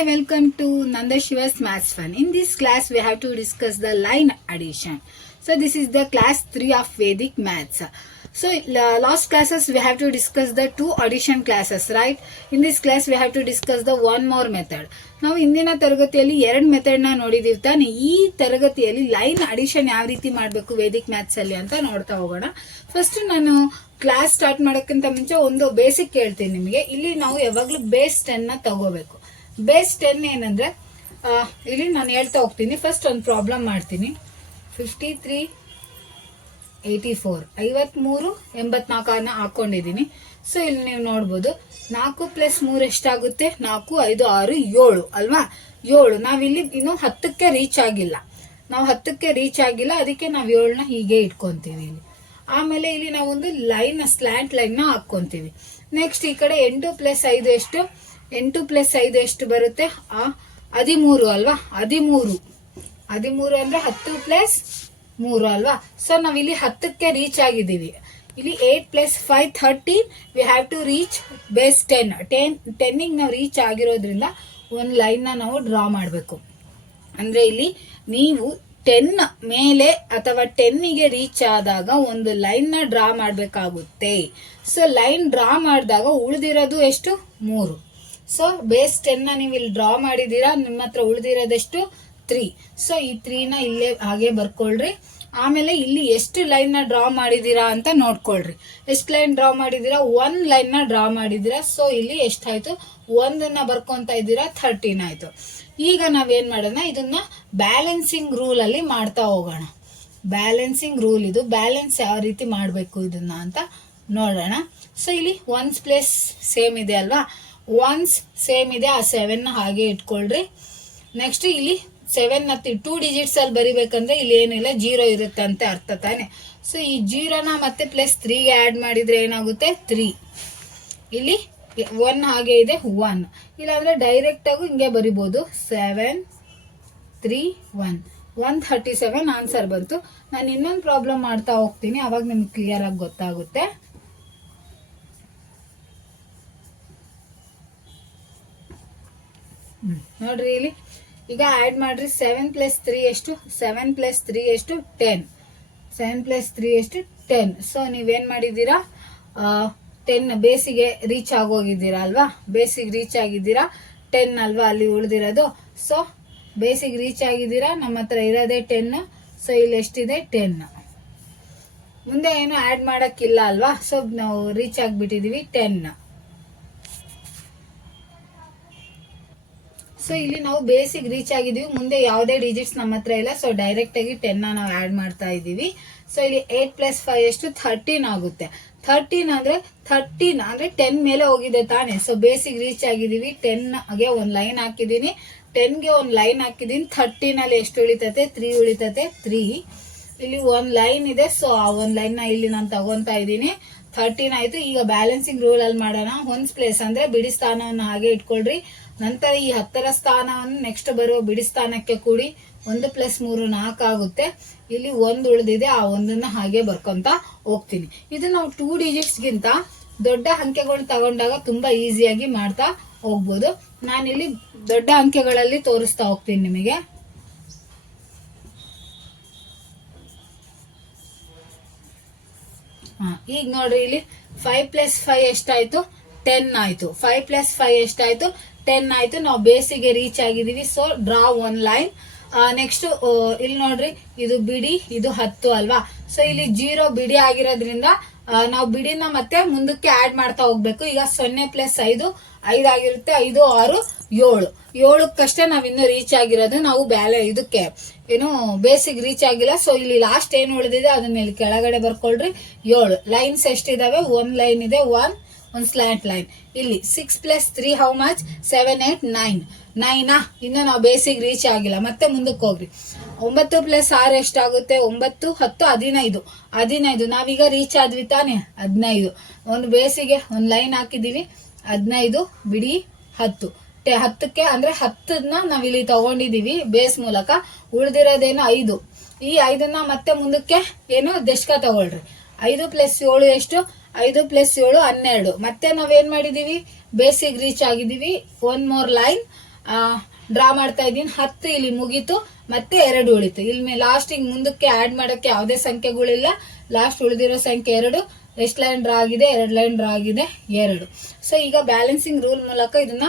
Hi, welcome to Nandashiva's Maths Fun. In this class, we have to discuss the line addition. So, this is the class 3 of Vedic Maths. So, last classes we have to discuss the two addition classes, right? In this class, we have to discuss the one more method. ನಾವು ಇಂದಿನ ತರಗತಿಯಲ್ಲಿ ಎರಡು ಮೆಥಡ್ನ ನೋಡಿದೀವಿ ತಾನೆ. ಈ ತರಗತಿಯಲ್ಲಿ line addition ಯಾವ ರೀತಿ ಮಾಡಬೇಕು ವೇದಿಕ್ ಮ್ಯಾಥ್ಸ್ ಅಲ್ಲಿ ಅಂತ ನೋಡ್ತಾ ಹೋಗೋಣ. ಫಸ್ಟ್ ನಾನು ಕ್ಲಾಸ್ ಸ್ಟಾರ್ಟ್ ಮಾಡೋಕ್ಕಿಂತ ಮುಂಚೆ ಒಂದು ಬೇಸಿಕ್ ಹೇಳ್ತೀನಿ ನಿಮಗೆ. ಇಲ್ಲಿ ನಾವು ಯಾವಾಗಲೂ ಬೇಸ್ 10 ನ ತಗೋಬೇಕು. ಬೇಸ್ 10 ಏನಂದ್ರೆ ಇಲ್ಲಿ ನಾನು ಹೇಳ್ತಾ ಹೋಗ್ತೀನಿ. ಫಸ್ಟ್ ಒಂದು ಪ್ರಾಬ್ಲಮ್ ಮಾಡ್ತೀನಿ. 53 84 53 84 ಹಾಕೊಂಡಿದ್ದೀನಿ. ಸೊ ಇಲ್ಲಿ ನೀವು ನೋಡ್ಬೋದು 4 + 3 ಎಷ್ಟಾಗುತ್ತೆ? 4 5 6 7 ಅಲ್ವಾ? 7. ನಾವಿಲ್ಲಿ ಇನ್ನು 10ಕ್ಕೆ ರೀಚ್ ಆಗಿಲ್ಲ. ನಾವು 10ಕ್ಕೆ ರೀಚ್ ಆಗಿಲ್ಲ, ಅದಕ್ಕೆ ನಾವು 7ನ ಹೀಗೆ ಇಟ್ಕೊಂತೀವಿ ಇಲ್ಲಿ. ಆಮೇಲೆ ಇಲ್ಲಿ ನಾವೊಂದು ಲೈನ್ ಸ್ಲ್ಯಾಂಟ್ ಲೈನ್ನ ಹಾಕ್ಕೊಂತೀವಿ. ನೆಕ್ಸ್ಟ್ ಈ ಕಡೆ 8 + 5 ಎಷ್ಟು? 8 + 5 ಎಷ್ಟು ಬರುತ್ತೆ? 13 ಅಲ್ವಾ? 13 ಅಂದ್ರೆ 10 + 3 ಅಲ್ವಾ? ಸೊ ನಾವಿಲ್ಲಿ 10ಕ್ಕೆ ರೀಚ್ ಆಗಿದ್ದೀವಿ. ಇಲ್ಲಿ 8 + 5 13. We have to reach base 10ಗೆ ನಾವು ರೀಚ್ ಆಗಿರೋದ್ರಿಂದ ಒಂದು ಲೈನ್ನ ನಾವು ಡ್ರಾ ಮಾಡಬೇಕು. ಅಂದ್ರೆ ಇಲ್ಲಿ ನೀವು 10 ಮೇಲೆ ಅಥವಾ 10ಗೆ ರೀಚ್ ಆದಾಗ ಒಂದು ಲೈನ್ನ ಡ್ರಾ ಮಾಡಬೇಕಾಗುತ್ತೆ. ಸೊ ಲೈನ್ ಡ್ರಾ ಮಾಡಿದಾಗ ಉಳಿದಿರೋದು ಎಷ್ಟು? 3. ಸೊ ಬೇಸ್ 10ನ ನೀವು ಇಲ್ಲಿ ಡ್ರಾ ಮಾಡಿದೀರಾ, ನಿಮ್ಮ ಹತ್ರ ಉಳಿದಿರೋದೆಷ್ಟು? 3. ಸೊ ಈ 3ನ ಇಲ್ಲೇ ಹಾಗೆ ಬರ್ಕೊಳ್ರಿ. ಆಮೇಲೆ ಇಲ್ಲಿ ಎಷ್ಟು ಲೈನ್ ನ ಡ್ರಾ ಮಾಡಿದೀರಾ ಅಂತ ನೋಡ್ಕೊಳ್ರಿ. ಎಷ್ಟು ಲೈನ್ ಡ್ರಾ ಮಾಡಿದೀರಾ? 1 ಲೈನ್ ನ ಡ್ರಾ ಮಾಡಿದೀರಾ. ಸೊ ಇಲ್ಲಿ ಎಷ್ಟಾಯ್ತು? 1ನ್ನ ಬರ್ಕೊಂತ ಇದ್ದೀರಾ, 13 ಆಯ್ತು. ಈಗ ನಾವೇನ್ ಮಾಡೋಣ, ಇದನ್ನ ಬ್ಯಾಲೆನ್ಸಿಂಗ್ ರೂಲ್ ಅಲ್ಲಿ ಮಾಡ್ತಾ ಹೋಗೋಣ. ಬ್ಯಾಲೆನ್ಸಿಂಗ್ ರೂಲ್ ಇದು. ಬ್ಯಾಲೆನ್ಸ್ ಯಾವ ರೀತಿ ಮಾಡಬೇಕು ಇದನ್ನ ಅಂತ ನೋಡೋಣ. ಸೊ ಇಲ್ಲಿ 1's ಪ್ಲೇಸ್ ಸೇಮ್ ಇದೆ ಅಲ್ವಾ? 1's ಸೇಮ್ ಇದೆ. ಆ 7ನ ಹಾಗೆ ಇಟ್ಕೊಳ್ರಿ. ನೆಕ್ಸ್ಟ್ ಇಲ್ಲಿ 7 2 ಡಿಜಿಟ್ಸ್ ಅಲ್ಲಿ ಬರಿಬೇಕಂದ್ರೆ ಇಲ್ಲಿ ಏನಿಲ್ಲ, 0 ಇರುತ್ತೆ ಅಂತ ಅರ್ಥ ತಾನೆ. ಸೊ ಈ 0ನ ಮತ್ತೆ +3ಗೆ ಆಡ್ ಮಾಡಿದ್ರೆ ಏನಾಗುತ್ತೆ? 3. ಇಲ್ಲಿ 1 ಹಾಗೆ ಇದೆ, 1. ಇಲ್ಲಾಂದ್ರೆ ಡೈರೆಕ್ಟ್ ಆಗಿ ಹಿಂಗೆ ಬರಿಬಹುದು. 7 3 1 137 ಆನ್ಸರ್ ಬಂತು. ನಾನು ಇನ್ನೊಂದು ಪ್ರಾಬ್ಲಮ್ ಮಾಡ್ತಾ ಹೋಗ್ತೀನಿ, ಅವಾಗ ನಿಮ್ಗೆ ಕ್ಲಿಯರ್ ಆಗಿ ಗೊತ್ತಾಗುತ್ತೆ. ನೋಡ್ರಿ ಇಲ್ಲಿ ಈಗ ಆಡ್ ಮಾಡ್ರಿ. 7 + 3 ಎಷ್ಟು? 7 + 3 ಎಷ್ಟು? 10. 7 + 3 ಎಷ್ಟು? 10. ಸೊ ನೀವೇನ್ ಮಾಡಿದೀರಾ? 10 ಬೇಸಿಗೆ ರೀಚ್ ಆಗೋಗಿದ್ದೀರಾ ಅಲ್ವಾ? ಬೇಸಿಗೆ ರೀಚ್ ಆಗಿದ್ದೀರಾ. 10 ಅಲ್ವಾ ಅಲ್ಲಿ ಉಳಿದಿರೋದು? ಸೊ ಬೇಸಿಗೆ ರೀಚ್ ಆಗಿದ್ದೀರಾ. ನಮ್ಮ ಹತ್ರ ಇರೋದೇ 10. ಸೊ ಇಲ್ಲಿ ಎಷ್ಟಿದೆ? 10. ಮುಂದೆ ಏನು ಆಡ್ ಮಾಡಕ್ಕಿಲ್ಲ ಅಲ್ವಾ? ಸೊ ನಾವು ರೀಚ್ ಆಗ್ಬಿಟ್ಟಿದೀವಿ 10. ಸೊ ಇಲ್ಲಿ ನಾವು ಬೇಸಿಕ್ ರೀಚ್ ಆಗಿದೀವಿ. ಮುಂದೆ ಯಾವುದೇ ಡಿಜಿಟ್ಸ್ ನಮ್ಮ ಹತ್ರ ಇಲ್ಲ. ಸೊ ಡೈರೆಕ್ಟ್ ಆಗಿ 10ನ ನಾವು ಆಡ್ ಮಾಡ್ತಾ ಇದೀವಿ. ಸೊ ಇಲ್ಲಿ 8 + 5 ಎಷ್ಟು? 13 ಆಗುತ್ತೆ. 13 ಅಂದ್ರೆ 10 ಮೇಲೆ ಹೋಗಿದೆ ತಾನೆ. ಸೊ ಬೇಸಿಕ್ ರೀಚ್ ಆಗಿದೀವಿ. 10ಗೆ ಒಂದು ಲೈನ್ ಹಾಕಿದೀನಿ. 10ಗೆ ಒಂದು ಲೈನ್ ಹಾಕಿದೀನಿ. 13 ಅಲ್ಲಿ ಎಷ್ಟು ಉಳಿತತೆ? 3 ಉಳಿತತೆ. 3 ಇಲ್ಲಿ ಒಂದು ಲೈನ್ ಇದೆ. ಸೊ ಆ ಒಂದು ಲೈನ್ ನ ಇಲ್ಲಿ ನಾನು ತಗೊಂತಾ ಇದ್ದೀನಿ. 13 ಆಯ್ತು. ಈಗ ಬ್ಯಾಲೆನ್ಸಿಂಗ್ ರೂಲ್ ಅಲ್ಲಿ ಮಾಡೋಣ. 1's ಪ್ಲೇಸ್ ಅಂದ್ರೆ ಬಿಡಿ ಸ್ಥಾನವನ್ನು ಹಾಗೆ ಇಟ್ಕೊಳ್ರಿ. ನಂತರ ಈ 10ರ ಸ್ಥಾನವನ್ನು ನೆಕ್ಸ್ಟ್ ಬರುವ ಬಿಡಿ ಸ್ಥಾನಕ್ಕೆ ಕೂಡಿ. 1 + 3 4 ಆಗುತ್ತೆ. ಇಲ್ಲಿ 1 ಉಳಿದಿದೆ, ಆ 1ನ್ನ ಹಾಗೆ ಬರ್ಕೊಂತ ಹೋಗ್ತೀನಿ. ಇದು ನಾವು 2 ಡಿಜಿಟ್ಸ್ಗಿಂತ ದೊಡ್ಡ ಅಂಕೆಗಳು ತಗೊಂಡಾಗ ತುಂಬಾ ಈಸಿಯಾಗಿ ಮಾಡ್ತಾ ಹೋಗ್ಬೋದು. ನಾನಿಲ್ಲಿ ದೊಡ್ಡ ಅಂಕೆಗಳಲ್ಲಿ ತೋರಿಸ್ತಾ ಹೋಗ್ತೀನಿ ನಿಮಗೆ. ಈಗ ನೋಡ್ರಿ ಇಲ್ಲಿ 5 + 5 ಎಷ್ಟಾಯ್ತು? 10 ಆಯ್ತು. 5 + 5 ಎಷ್ಟಾಯ್ತು? 10 ಆಯ್ತು. ನಾವು ಬೇಸಿಗೆ ರೀಚ್ ಆಗಿದೀವಿ. So draw 1 line. ನೆಕ್ಸ್ಟ್ ಇಲ್ಲಿ ನೋಡ್ರಿ, ಇದು ಬಿಡಿ, ಇದು 10 ಅಲ್ವಾ? ಸೊ ಇಲ್ಲಿ 0 ಬಿಡಿ ಆಗಿರೋದ್ರಿಂದ ನಾವು ಬಿಡಿನ ಮತ್ತೆ ಮುಂದಕ್ಕೆ ಆಡ್ ಮಾಡ್ತಾ ಹೋಗ್ಬೇಕು. ಈಗ 0 + 5 5 ಆಗಿರುತ್ತೆ. 5 6 7. 7ಕ್ಕಷ್ಟೇ ನಾವ್ ಇನ್ನು ರೀಚ್ ಆಗಿರೋದು. ನಾವು ಇದಕ್ಕೆ ಏನು ಬೇಸಿಕ್ ರೀಚ್ ಆಗಿಲ್ಲ. ಸೊ ಇಲ್ಲಿ ಲಾಸ್ಟ್ ಏನು ಉಳಿದಿದೆ ಅದನ್ನ ಇಲ್ಲಿ ಕೆಳಗಡೆ ಬರ್ಕೊಳ್ರಿ. 7 ಲೈನ್ಸ್ ಎಷ್ಟಿದಾವೆ? 1 ಲೈನ್ ಇದೆ, 1 ಸ್ಲ್ಯಾಂಟ್ ಲೈನ್. ಇಲ್ಲಿ 6 + 3 ಹೌ ಮಚ್? 7 8 9. 9 ಇನ್ನು ನಾವು ಬೇಸಿಕ್ ರೀಚ್ ಆಗಿಲ್ಲ. ಮತ್ತೆ ಮುಂದಕ್ಕೆ ಹೋಗ್ರಿ. 9 + 6 ಎಷ್ಟಾಗುತ್ತೆ? 9 10 15. ನಾವೀಗ ರೀಚ್ ಆದ್ವಿ ತಾನೆ? 15. ಒಂದು ಬೇಸಿಗೆ ಒಂದು ಲೈನ್ ಹಾಕಿದೀವಿ. 15 ಬಿಡಿ 10. 10ಕ್ಕೆ ಅಂದ್ರೆ 10ನ್ನ ನಾವಿಲ್ಲಿ ತಗೊಂಡಿದೀವಿ ಬೇಸ್ ಮೂಲಕ. ಉಳಿದಿರೋದೇನು? 5. ಈ 5ನ್ನ ಮತ್ತೆ ಮುಂದಕ್ಕೆ ಏನು ದಶಕ ತಗೊಳ್ರಿ. 5 + 7 ಎಷ್ಟು? 5 + 7 12. ಮತ್ತೆ ನಾವೇನ್ ಮಾಡಿದೀವಿ? ಬೇಸಿಕ್ ರೀಚ್ ಆಗಿದೀವಿ. 1 more ಲೈನ್. ಡ್ರಾ ಮಾಡ್ತಾ ಇದ್ದೀನಿ. 10 ಇಲ್ಲಿ ಮುಗೀತು, ಮತ್ತೆ 2 ಉಳಿತು. ಇಲ್ಲಿ ಲಾಸ್ಟಿಗೆ ಮುಂದಕ್ಕೆ ಆ್ಯಡ್ ಮಾಡೋಕ್ಕೆ ಯಾವುದೇ ಸಂಖ್ಯೆಗಳಿಲ್ಲ. ಲಾಸ್ಟ್ ಉಳಿದಿರೋ ಸಂಖ್ಯೆ 2. ಎಷ್ಟು ಲೈನ್ ಡ್ರಾ ಆಗಿದೆ? 2 ಲೈನ್ ಡ್ರಾ ಆಗಿದೆ, 2. ಸೊ ಈಗ ಬ್ಯಾಲೆನ್ಸಿಂಗ್ ರೂಲ್ ಮೂಲಕ ಇದನ್ನ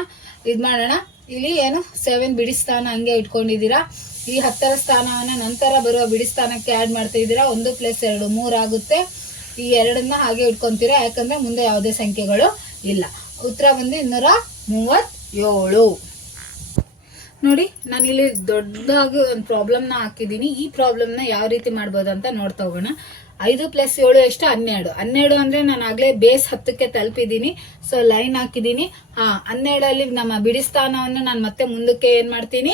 ಮಾಡೋಣ. ಇಲ್ಲಿ ಏನು 7 ಬಿಡಿ ಸ್ಥಾನ ಹಂಗೆ ಇಟ್ಕೊಂಡಿದ್ದೀರಾ. ಈ 10ರ ಸ್ಥಾನವನ್ನ ನಂತರ ಬರುವ ಬಿಡಿ ಸ್ಥಾನಕ್ಕೆ ಆ್ಯಡ್ ಮಾಡ್ತಾ ಇದ್ದೀರಾ. 1 + 2 3 ಆಗುತ್ತೆ. ಈ 2ನ್ನ ಹಾಗೆ ಇಟ್ಕೊಂತೀರಾ, ಯಾಕಂದ್ರೆ ಮುಂದೆ ಯಾವುದೇ ಸಂಖ್ಯೆಗಳು ಇಲ್ಲ. ಉತ್ತರ ಬಂದು 237. ನೋಡಿ, ನಾನು ಇಲ್ಲಿ ದೊಡ್ಡದಾಗಿ ಒಂದು ಪ್ರಾಬ್ಲಮ್ನ ಹಾಕಿದ್ದೀನಿ. ಈ ಪ್ರಾಬ್ಲಮ್ನ ಯಾವ ರೀತಿ ಮಾಡ್ಬೋದು ಅಂತ ನೋಡ್ತಾ ಹೋಗೋಣ. 5 + 7 ಎಷ್ಟು? 12. 12 ಅಂದ್ರೆ ನಾನು ಆಗ್ಲೇ ಬೇಸ್ 10ಕ್ಕೆ ತಲುಪಿದ್ದೀನಿ. ಸೊ ಲೈನ್ ಹಾಕಿದ್ದೀನಿ. 12ಅಲ್ಲಿ ನಮ್ಮ ಬಿಡಿ ಸ್ಥಾನವನ್ನು ನಾನು ಮತ್ತೆ ಮುಂದಕ್ಕೆ ಏನ್ ಮಾಡ್ತೀನಿ,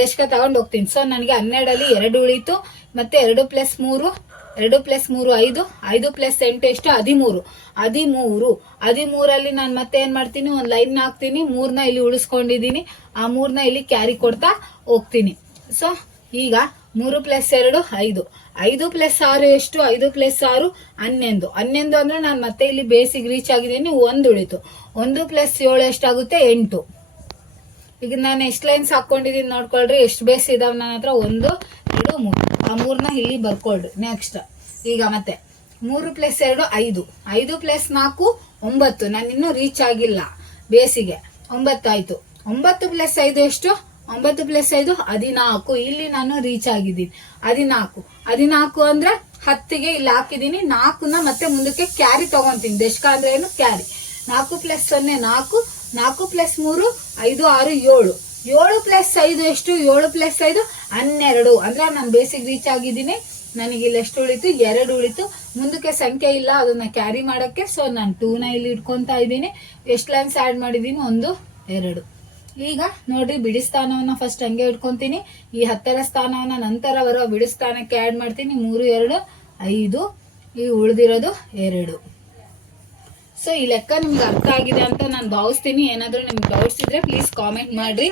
ದಶಕ ತಗೊಂಡು ಹೋಗ್ತೀನಿ. ಸೊ ನನಗೆ 12ಅಲ್ಲಿ 2 ಉಳಿತು. ಮತ್ತೆ 2 + 3 5. 5 + 8 ಎಷ್ಟು? 13. 13ಅಲ್ಲಿ ನಾನು ಮತ್ತೆ ಏನ್ ಮಾಡ್ತೀನಿ, ಒಂದು ಲೈನ್ ಹಾಕ್ತೀನಿ. 3ನ ಇಲ್ಲಿ ಉಳಿಸ್ಕೊಂಡಿದ್ದೀನಿ. ಆ 3ನ ಇಲ್ಲಿ ಕ್ಯಾರಿ ಕೊಡ್ತಾ ಹೋಗ್ತೀನಿ. ಸೊ ಈಗ 3 + 2 5. 5 + 6 ಎಷ್ಟು? 5 + 6 11. 11 ಅಂದ್ರೆ ನಾನು ಮತ್ತೆ ಇಲ್ಲಿ ಬೇಸಿಗೆ ರೀಚ್ ಆಗಿದ್ದೀನಿ. 1 ಉಳಿತು. 1 + 7 ಎಷ್ಟಾಗುತ್ತೆ? 8. ಈಗ ನಾನು ಎಷ್ಟು ಲೈನ್ಸ್ ಹಾಕೊಂಡಿದ್ದೀನಿ ನೋಡ್ಕೊಳ್ರಿ. ಎಷ್ಟು ಬೇಸ್ ಇದಾವೆ ನನ್ನ ಹತ್ರ? 1 2 3. ಆ 3ನ ಇಲ್ಲಿ ಬರ್ಕೊಳ್ರಿ. ನೆಕ್ಸ್ಟ್ ಈಗ ಮತ್ತೆ 3 + 2 5. 5 + 4 9. ನಾನು ಇನ್ನೂ ರೀಚ್ ಆಗಿಲ್ಲ ಬೇಸಿಗೆ. 9 ಆಯ್ತು. 9 + 5 ಎಷ್ಟು? 9 + 5 14. ಇಲ್ಲಿ ನಾನು ರೀಚ್ ಆಗಿದ್ದೀನಿ. 14 ಅಂದ್ರೆ 10ಗೆ ಇಲ್ಲಿ ಹಾಕಿದ್ದೀನಿ. 4ನ ಮತ್ತೆ ಮುಂದಕ್ಕೆ ಕ್ಯಾರಿ ತಗೊಂತೀನಿ. ದಶಕ ಅಂದ್ರೆ ಏನು? ಕ್ಯಾರಿ. 4 + 0 4. 4 + 3 5 6 7. 7 + 5 ಎಷ್ಟು? 7 + 5 12. ಅಂದ್ರೆ ನಾನು ಬೇಸಿಗೆ ರೀಚ್ ಆಗಿದ್ದೀನಿ. ನನಗೆ ಇಲ್ಲಿ ಎಷ್ಟು ಉಳಿತು? 2 ಉಳಿತು. ಮುಂದಕ್ಕೆ ಸಂಖ್ಯೆ ಇಲ್ಲ ಅದನ್ನ ಕ್ಯಾರಿ ಮಾಡಕ್ಕೆ. ಸೊ ನಾನು 2ನ ಇಲ್ಲಿ ಇಟ್ಕೊಂತಾ ಇದ್ದೀನಿ. ಎಷ್ಟು ಲೈನ್ಸ್ ಆ್ಯಡ್ ಮಾಡಿದ್ದೀನಿ? 1 2. ಈಗ ನೋಡ್ರಿ, ಬಿಡಿ ಸ್ಥಾನವನ್ನ ಫಸ್ಟ್ ಹಂಗೆ ಇಟ್ಕೊಂತೀನಿ. ಈ 10ರ ಸ್ಥಾನವನ್ನ ನಂತರ ಬರೋ ಬಿಡಿ ಸ್ಥಾನಕ್ಕೆ ಆ್ಯಡ್ ಮಾಡ್ತೀನಿ. 3 2 5. ಈ ಉಳಿದಿರೋದು 2. ಸೊ ಈ ಲೆಕ್ಕ ನಿಮ್ಗೆ ಅರ್ಥ ಆಗಿದೆ ಅಂತ ನಾನು ಭಾವಿಸ್ತೀನಿ. ಏನಾದರೂ ನಿಮ್ಗೆ ಡೌಟ್ಸ್ ಇದ್ರೆ ಪ್ಲೀಸ್ ಕಾಮೆಂಟ್ ಮಾಡ್ರಿ.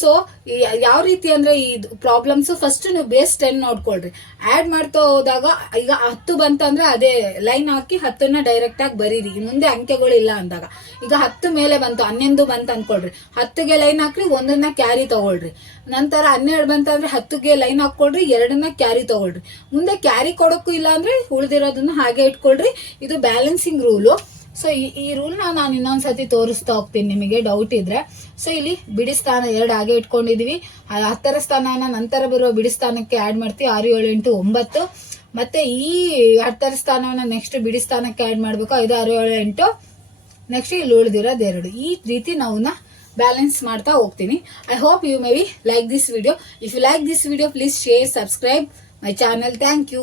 ಸೊ ಯಾವ ರೀತಿ ಅಂದ್ರೆ ಈ ಪ್ರಾಬ್ಲಮ್ಸ್ ಫಸ್ಟ್ ನೀವು ಬೇಸ್ 10 ನೋಡ್ಕೊಳ್ರಿ. ಆಡ್ ಮಾಡ್ತಾ ಹೋದಾಗ ಈಗ 10 ಬಂತಂದ್ರೆ ಅದೇ ಲೈನ್ ಹಾಕಿ 10ನ್ನ ಡೈರೆಕ್ಟ್ ಆಗಿ ಬರೀರಿ. ಮುಂದೆ ಅಂಕೆಗಳು ಇಲ್ಲ ಅಂದಾಗ. ಈಗ 10 ಮೇಲೆ ಬಂತು, 11 ಬಂತು ಅನ್ಕೊಳ್ರಿ. 10ಗೆ ಲೈನ್ ಹಾಕ್ರಿ, 1ನ್ನ ಕ್ಯಾರಿ ತಗೊಳ್ರಿ. ನಂತರ 12 ಬಂತಂದ್ರೆ 10ಗೆ ಲೈನ್ ಹಾಕೊಳ್ರಿ, 2ನ್ನ ಕ್ಯಾರಿ ತಗೊಳ್ರಿ. ಮುಂದೆ ಕ್ಯಾರಿ ಕೊಡೋಕ್ಕೂ ಇಲ್ಲ ಅಂದ್ರೆ ಉಳಿದಿರೋದನ್ನ ಹಾಗೆ ಇಟ್ಕೊಳ್ರಿ. ಇದು ಬ್ಯಾಲೆನ್ಸಿಂಗ್ ರೂಲು. ಸೊ ಈ ರೂಲ್ನ ನಾನು ಇನ್ನೊಂದ್ಸತಿ ತೋರಿಸ್ತಾ ಹೋಗ್ತೀನಿ ನಿಮಗೆ ಡೌಟ್ ಇದ್ರೆ. ಸೊ ಇಲ್ಲಿ ಬಿಡಿ ಸ್ಥಾನ 2 ಹಾಗೆ ಇಟ್ಕೊಂಡಿದೀವಿ. 10ರ ಸ್ಥಾನವನ್ನ ನಂತರ ಬರುವ ಬಿಡಿ ಸ್ಥಾನಕ್ಕೆ ಆ್ಯಡ್ ಮಾಡ್ತೀವಿ. 6 7 8 9. ಮತ್ತೆ ಈ 10ರ ಸ್ಥಾನವನ್ನ ನೆಕ್ಸ್ಟ್ ಬಿಡಿ ಸ್ಥಾನಕ್ಕೆ ಆ್ಯಡ್ ಮಾಡಬೇಕು. 5 6 7 8. ನೆಕ್ಸ್ಟ್ ಇಲ್ಲಿ ಉಳಿದಿರೋದು 2. ಈ ರೀತಿ ನಾವು ಬ್ಯಾಲೆನ್ಸ್ ಮಾಡ್ತಾ ಹೋಗ್ತೀನಿ. I hope you may be like this video. If you like this video, please share, subscribe my channel. Thank you.